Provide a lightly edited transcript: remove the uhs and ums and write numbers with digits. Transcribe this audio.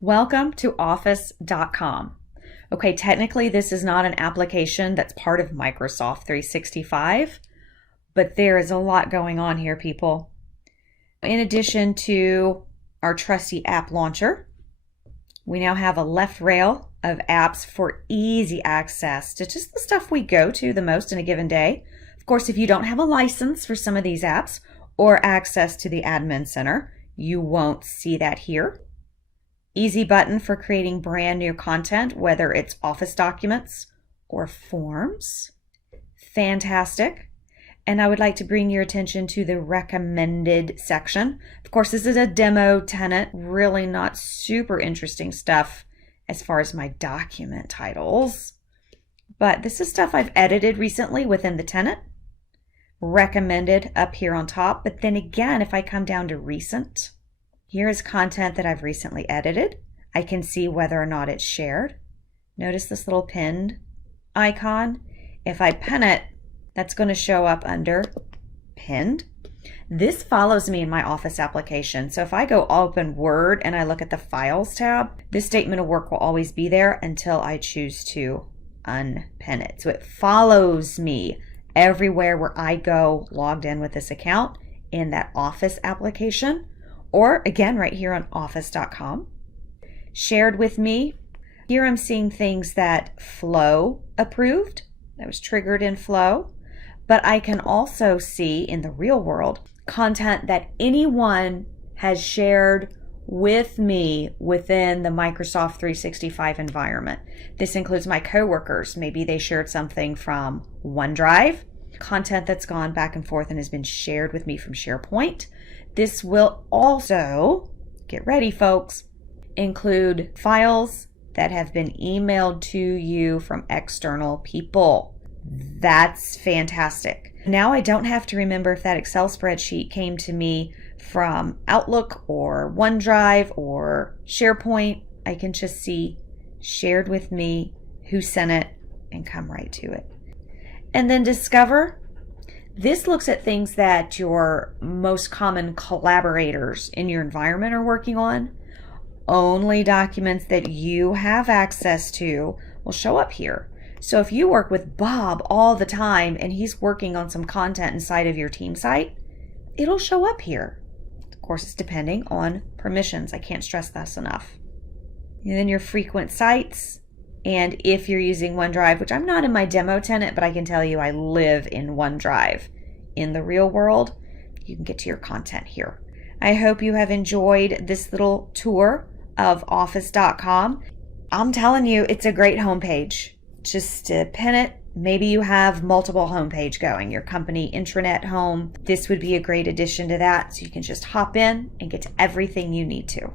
Welcome to Office.com. Okay, technically this is not an application that's part of Microsoft 365, but there is a lot going on here, people. In addition to our trusty app launcher, we now have a left rail of apps for easy access to just the stuff we go to the most in a given day. Of course, if you don't have a license for some of these apps or access to the admin center, you won't see that here. Easy button for creating brand new content, whether it's Office documents or forms. Fantastic. And I would like to bring your attention to the recommended section. Of course, this is a demo tenant, really not super interesting stuff as far as my document titles. But this is stuff I've edited recently within the tenant. Recommended up here on top. But then again, if I come down to recent, here is content that I've recently edited. I can see whether or not it's shared. Notice this little pinned icon. If I pin it, that's going to show up under pinned. This follows me in my Office application. So if I go open Word and I look at the Files tab, this statement of work will always be there until I choose to unpin it. So it follows me everywhere where I go logged in with this account in that Office application. Or again, right here on Office.com. Shared with me. Here I'm seeing things that Flow approved. That was triggered in Flow. But I can also see in the real world content that anyone has shared with me within the Microsoft 365 environment. This includes my coworkers. Maybe they shared something from OneDrive, content that's gone back and forth and has been shared with me from SharePoint. This will also, get ready folks, include files that have been emailed to you from external people. That's fantastic. Now I don't have to remember if that Excel spreadsheet came to me from Outlook or OneDrive or SharePoint. I can just see shared with me, who sent it, and come right to it. And then Discover. This looks at things that your most common collaborators in your environment are working on. Only documents that you have access to will show up here. So if you work with Bob all the time and he's working on some content inside of your team site, it'll show up here. Of course, it's depending on permissions. I can't stress this enough. And then your frequent sites. And if you're using OneDrive, which I'm not in my demo tenant, but I can tell you I live in OneDrive. In the real world, you can get to your content here. I hope you have enjoyed this little tour of Office.com. I'm telling you, it's a great homepage. Just to pin it, maybe you have multiple homepage going, your company intranet home. This would be a great addition to that, so you can just hop in and get to everything you need to.